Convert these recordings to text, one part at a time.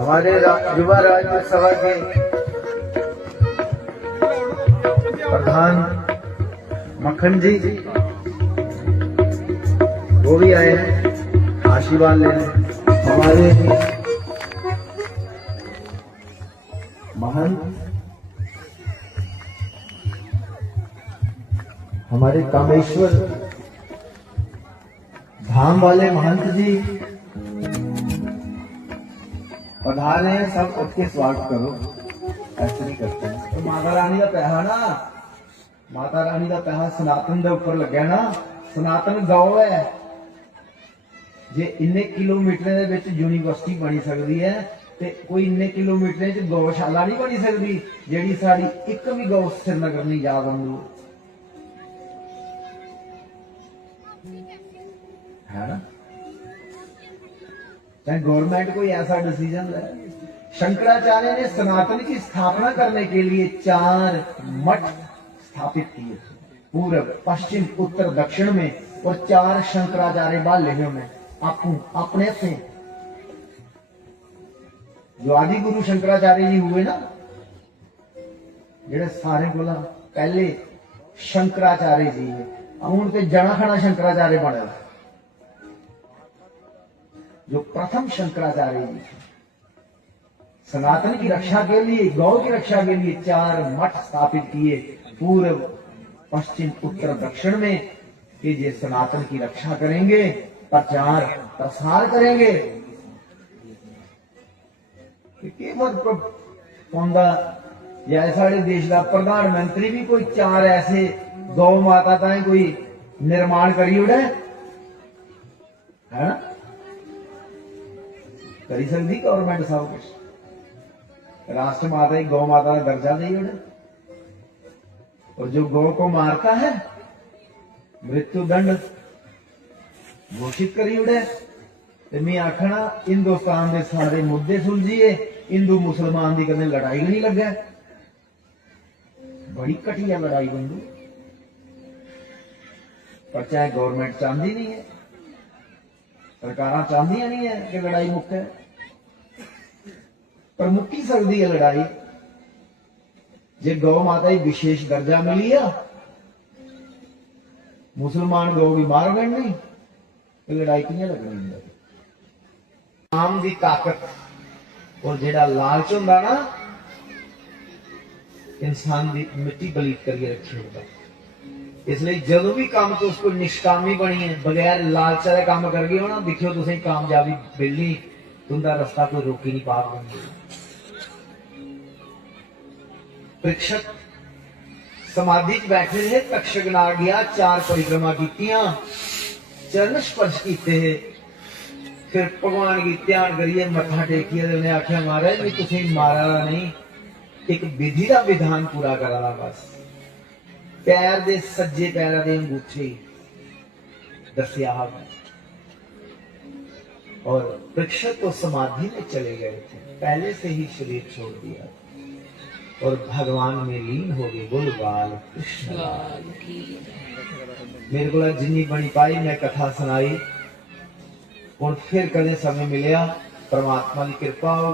हमारे युवा राज्य सभा के प्रधान मक्खन जी वो भी आए हैं आशीर्वाद लेने। हमारे महंत हमारे कामेश्वर धाम वाले महंत जी पधारे हैं। सब उसके स्वागत करो, ऐसे नहीं करते हैं। तो माता रानी का पैसा ना, माता रानी का पैसा सनातन के ऊपर लगे ना। सनातन गौ है जे इन्ने किलोमीटर दे विच यूनिवर्सिटी बनी सकती है ते कोई इन्ने किलोमीटर च गौशाला नहीं बनी सकती जिहड़ी साडी एक भी गौ श्रीनगर नहीं जा बंदू है ना। चाहे गवर्नमेंट कोई ऐसा डिसीजन ले। शंकराचार्य ने सनातन की स्थापना करने के लिए 4 मठ स्थापित किए, पूर्व पश्चिम उत्तर दक्षिण में, और 4 शंकराचार्य बाले में अपने से। जो आदि गुरु शंकराचार्य जी हुए ना, जेडे सारे को पहले शंकराचार्य जी है, हूं तो जना खना शंकराचार्य बने। जो प्रथम शंकराचार्य जी सनातन की रक्षा के लिए, गौ की रक्षा के लिए 4 मठ स्थापित किए, पूर्व पश्चिम उत्तर दक्षिण में, कि ये सनातन की रक्षा करेंगे, प्रचार प्रसार करेंगे। या साढ़े देश का प्रधानमंत्री भी कोई 4 ऐसे गौ माता ताई कोई निर्माण करी उड़े है ना, करी सकती गवर्नमेंट सब कुछ। राष्ट्र माता ही गौ माता का दर्जा नहीं उड़े, और जो गौ को मारता है मृत्यु दंड घोषित करी उड़े। मैं आखना हिंदुस्तान के सारे मुद्दे सुलझिए, हिंदू मुसलमान की कदे लड़ाई नहीं लगे। बड़ी घटिया लड़ाई बंधु, पर चाहे गवर्नमेंट चाहती नहीं है, सरकार चाहती नहीं है कि लड़ाई मुक्के, पर मुक्की सकती है लड़ाई जे गौ माता ही विशेष दर्जा मिली है। मुसलमान गौ भी मार गए नहीं तो लड़ाई कियां लगनी है। काम की ताकत और जेड़ा लालच होंदा ना, इंसान की मिट्टी बलीत करके रखी होता। इसलिए जदों भी काम तो उसको निष्कामी बनी है, बगैर लालच का काम करके हो ना, दिखियो तुम कामयाबी मिलनी, तुंदा रास्ता कोई रोकी नहीं पा रहा। परीक्षक समाधि च बैठे रहे, तक्षक आ गया, 4 परिक्रमा कीतियां, चरण स्पर्श किए, फिर भगवान की ध्यान करिए, मत्था टेकिए। उन्हें आख्या महाराज भी तुम मारा नहीं, एक विधि का विधान पूरा करा। बस पैर दे सज्जे पैर के अंगूठे दसिया, और परीक्षक तो समाधि में चले गए थे, पहले से ही शरीर छोड़ दिया और भगवान में लीन हो गए। बोल बाल कृष्ण। मेरे को जिन्नी बनी पाई मैं कथा सुनाई, और फिर कदे समय मिलिया परमात्मा की कृपा हो,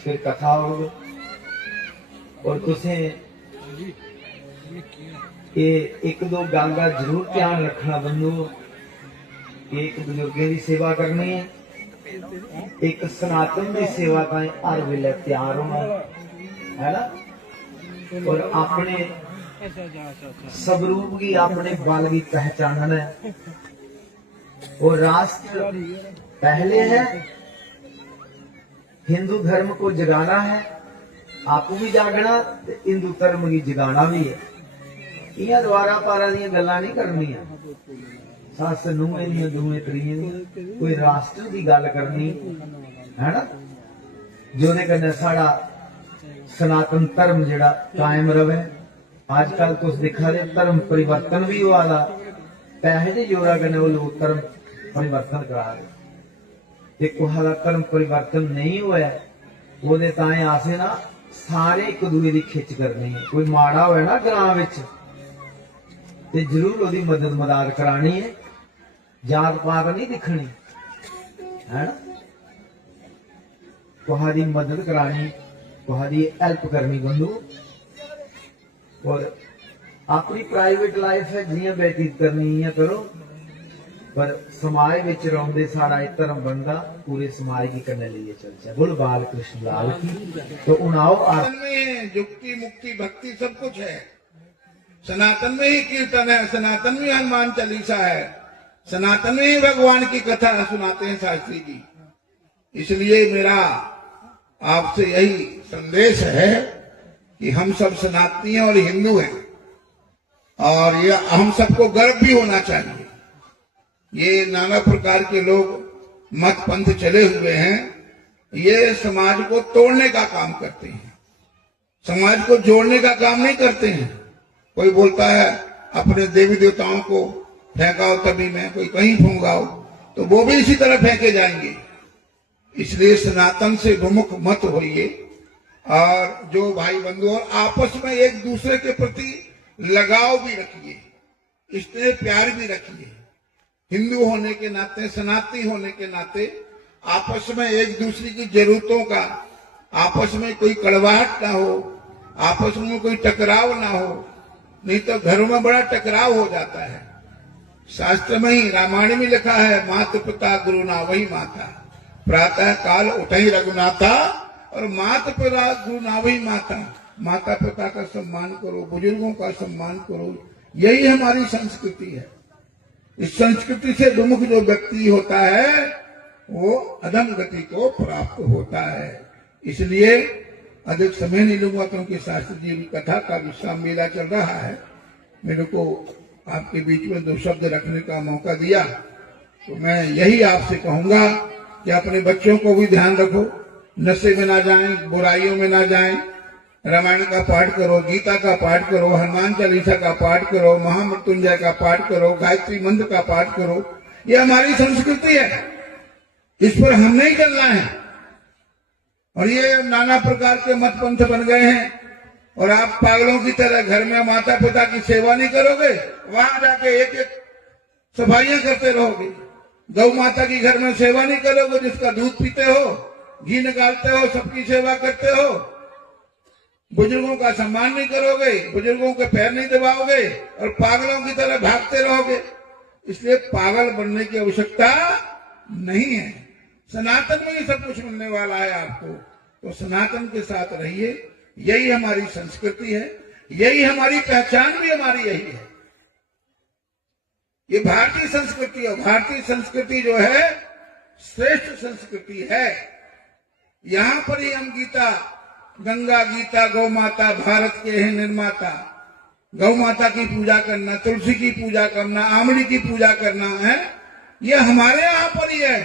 फिर कथा हो। और तुसे एक दो गल का जरूर ध्यान रखना बंधु, एक बुजुर्गों की सेवा करनी है, एक सनातन की सेवा ताई हर वेले तैयार होना है ना, और अपने स्वरूप की, अपने बल की पहचानना है। और राष्ट्र पहले है, हिंदू धर्म को जगाना है, आपको भी जागना, हिंदू धर्म की जगाना भी है। इं द्वारा पारा दी गल्लां नहीं करनी, सस नूहे दी दूहे तरीए दी, कोई राष्ट्र की गल करनी है ना, जोदे कन्नै साड़ा सनातन धर्म जिहड़ा कायम रवे। आजकल तुस दिखा रहे धर्म परिवर्तन भी हुआ दा, पैसे के जोरा कन्नै वो लोग धर्म परिवर्तन करा रहे। कुहा दा धर्म परिवर्तन नहीं होया, ओदे ताएं आसे ना सारे एक दूए की खिच करनी है। कोई माड़ा होया ना ग्रां विच ते जरूर ओदी मदद मदाद करानी है, जात पात नहीं दिखनी है ना। तुहारी मदद करानी, तुहारी हेल्प करनी बंधु। और अपनी प्राइवेट लाइफ है जियां व्यतीत करनी है करो, पर समाज विच रौंदे साड़ा एक धर्म बनदा, पूरे समाज की करने लिए चलचा। बोल बाल कृष्ण लाल की। तो उनाओ युक्ति मुक्ति भक्ति सब कुछ है। सनातन में ही कीर्तन है, सनातन में हनुमान चालीसा है, सनातन में ही भगवान की कथा सुनाते हैं शास्त्री जी। इसलिए मेरा आपसे यही संदेश है कि हम सब सनातनी और हिंदू हैं, और ये हम सबको गर्व भी होना चाहिए। ये नाना प्रकार के लोग मत पंथ चले हुए हैं, ये समाज को तोड़ने का काम करते हैं, समाज को जोड़ने का काम नहीं करते हैं। कोई बोलता है अपने देवी देवताओं को फेंकाओ तभी मैं, कोई कहीं फूंगाओ, तो वो भी इसी तरह फेंके जाएंगे। इसलिए सनातन से विमुख मत होइए, और जो भाई बंधु और आपस में एक दूसरे के प्रति लगाव भी रखिए, स्नेह प्यार भी रखिए। हिंदू होने के नाते, सनातनी होने के नाते आपस में एक दूसरे की जरूरतों का, आपस में कोई कड़वाहट ना हो, आपस में कोई टकराव ना हो, नहीं तो घरों में बड़ा टकराव हो जाता है। शास्त्र में ही, रामायण में लिखा है, मात पिता गुरु ना वही माता, प्रातः काल उठई रघुनाथा, और मात पिता गुरु ना वही माता। माता पिता का सम्मान करो, बुजुर्गों का सम्मान करो, यही हमारी संस्कृति है। इस संस्कृति से विमुख जो व्यक्ति होता है वो अधम गति को प्राप्त होता है। इसलिए अधिक समय नहीं लूंगा, क्योंकि शास्त्री जी की कथा का विश्राम मेला चल रहा है। मेरे को आपके बीच में दो शब्द रखने का मौका दिया, तो मैं यही आपसे कहूंगा कि अपने बच्चों को भी ध्यान रखो, नशे में ना जाएं, बुराइयों में ना जाएं, रामायण का पाठ करो, गीता का पाठ करो, हनुमान चालीसा का पाठ करो, महामृत्युंजय का पाठ करो, गायत्री मंत्र का पाठ करो। ये हमारी संस्कृति है, इस पर हम नहीं चलना है। और ये नाना प्रकार के मत पंथ बन गए हैं, और आप पागलों की तरह घर में माता पिता की सेवा नहीं करोगे, वहां जाके एक एक सफाइयां करते रहोगे। गौ माता की घर में सेवा नहीं करोगे, जिसका दूध पीते हो, घी निकालते हो, सबकी सेवा करते हो। बुजुर्गों का सम्मान नहीं करोगे, बुजुर्गों के पैर नहीं दबाओगे, और पागलों की तरह भागते रहोगे। इसलिए पागल बनने की आवश्यकता नहीं है। सनातन में ही सब कुछ मिलने वाला है आपको, तो सनातन के साथ रहिए। यही हमारी संस्कृति है, यही हमारी पहचान भी हमारी यही है। ये भारतीय संस्कृति है। भारतीय संस्कृति जो है श्रेष्ठ संस्कृति है। यहां पर ही हम गीता, गंगा गीता, गौ माता भारत के हैं निर्माता, गौ माता की पूजा करना, तुलसी की पूजा करना, आमली की पूजा करना है, ये हमारे यहाँ पर ही है।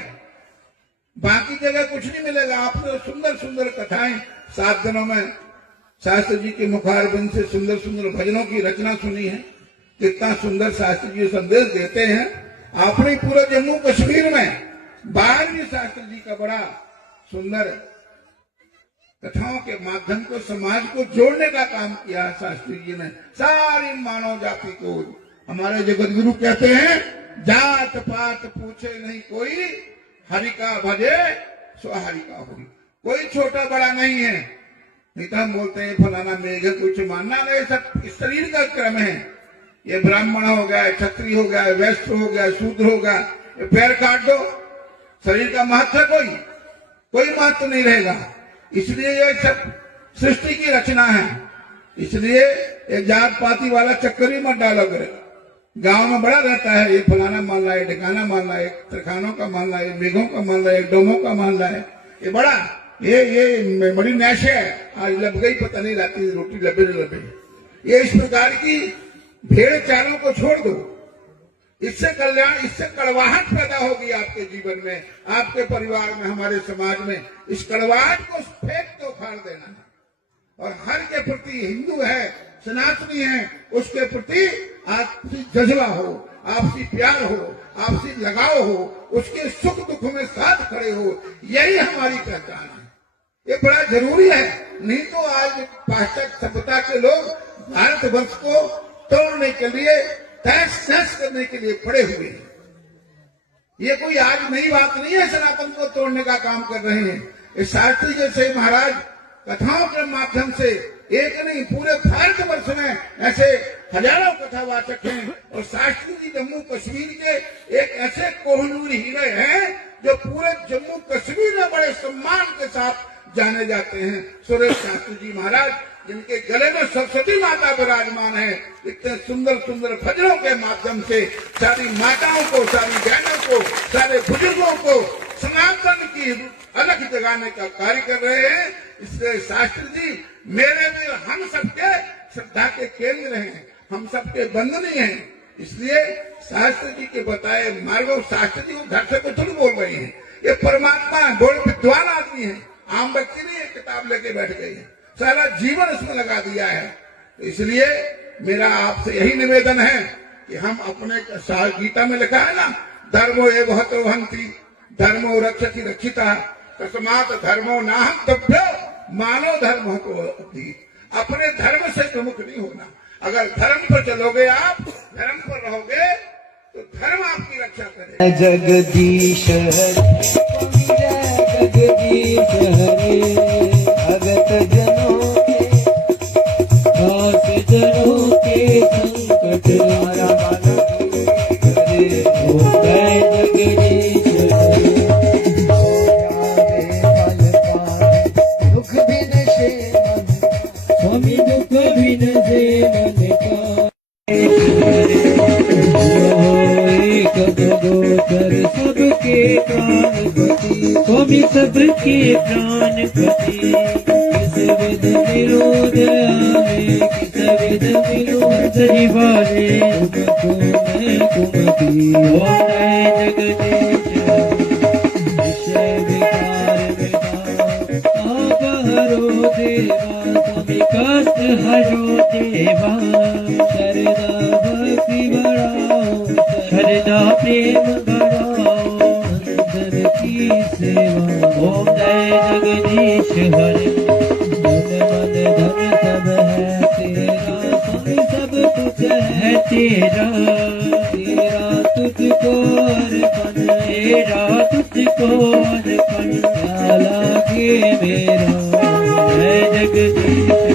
बाकी जगह कुछ नहीं मिलेगा। आपने सुंदर सुंदर कथाएं 7 दिनों में शास्त्री जी के मुखारबिंद से सुंदर सुंदर भजनों की रचना सुनी है। कितना सुंदर शास्त्री जी संदेश देते हैं। आपने पूरे जम्मू कश्मीर में बाहर भी शास्त्री जी का बड़ा सुंदर कथाओं के माध्यम को समाज को जोड़ने का काम किया शास्त्री जी ने। सारी मानव जाति को, हमारे जगत गुरु कहते हैं, जात पात पूछे नहीं कोई, हरि का भजे सो हरि का होई। कोई छोटा बड़ा नहीं है। नहीं तो हम बोलते हैं फलाना मेघ, कुछ मानना नहीं, सब शरीर का क्रम है। ये ब्राह्मण हो गया, क्षत्रिय हो गया, वैश्य हो गया, शूद्र हो गया, पैर काट दो, शरीर का महत्व कोई महत्व नहीं रहेगा। इसलिए ये सब सृष्टि की रचना है। इसलिए एक जात पाती वाला चक्कर ही मत डालो करे। गांव में बड़ा रहता है, ये फलाना मोहल्ला है, ढिकाना मोहल्ला है, तरखानों का मोहल्ला है, मेघों का मोहल्ला है, डोमों का मोहल्ला है। ये बड़ा ये बड़ी नैश है। आज लब गई पता नहीं लाती रोटी लबे लबे। ये इस प्रकार की भेड़ चालों को छोड़ दो। इससे कल्याण, इससे कड़वाहट पैदा होगी आपके जीवन में, आपके परिवार में, हमारे समाज में। इस कड़वाहट को फेंक दो, फाड़ देना है। और हर के प्रति, हिंदू है, सनातनी है, उसके प्रति आपसी जज्बा हो, आपसी प्यार हो, आपसी लगाव हो, उसके सुख दुख में साथ खड़े हो। यही हमारी पहचान है। ये बड़ा जरूरी है। नहीं तो आज पाश्चात्य सभ्यता के लोग भारतवर्ष को तोड़ने के लिए, तहस नहस करने के लिए पड़े हुए हैं। ये कोई आज नई बात नहीं है, सनातन को तोड़ने का काम कर रहे हैं। इस शास्त्री जैसे महाराज कथाओं के माध्यम से एक नहीं पूरे भारतवर्ष में ऐसे हजारों कथावाचक हैं और शास्त्री जी जम्मू कश्मीर के एक ऐसे कोहनूर हीरे हैं जो पूरे जम्मू कश्मीर में बड़े सम्मान के साथ जाने जाते हैं। सुरेश शास्त्री जी महाराज जिनके गले में सरस्वती माता विराजमान है, इतने सुंदर सुंदर भजनों के माध्यम से सारी माताओं को, सारी बहनों को, सारे बुजुर्गों को सनातन की अलग जगाने का कार्य कर रहे हैं। इसलिए शास्त्री जी मेरे में हम सबके श्रद्धा के केंद्र हैं, हम सबके बंधनी हैं। इसलिए शास्त्री जी के बताए मार्गों, शास्त्री जी को घर से कुछ नहीं बोल रहे हैं, ये परमात्मा है, बड़े विद्वान आदमी है, आम बच्चे नहीं एक किताब लेके बैठ गए हैं, सारा जीवन इसमें लगा दिया है। तो इसलिए मेरा आपसे यही निवेदन है कि हम अपने गीता में लिखा है ना, धर्मो एव हतो हन्ति धर्मो रक्षति रक्षिता तस्मात् धर्मो नाहं तभ्यो मानव धर्म तो अपने धर्म से विमुख नहीं होना। अगर धर्म पर चलोगे, आप धर्म पर रहोगे तो धर्म आपकी रक्षा करेगा। जगदीश जगदीश हरे भगत जनों के दास जनों के संकट हरा हरे ओ जय जगदीश दुख बिन से स्वामी दुख बिन से मन का एक गोचर सबके प्राणपति स्वामी सबके प्राणपति किस विध विरोध आवे किस विध विरोध निवारे तुमको मैं कुमति ओ जय जगदीश विषय विकार विकार आप हरो देवा स्वामी कष्ट हरो देवा शरदा भक्ति बढ़ाओ शरदा प्रेम बढ़ाओ अंतर की सेवा ओम जय जगदीश हरे मन मन धन सब है तेरा स्वामी सब कुछ है तेरा तेरा तुझको अर्पण तेरा तुझको अर्पण क्या लागे मेरा जय जगदीश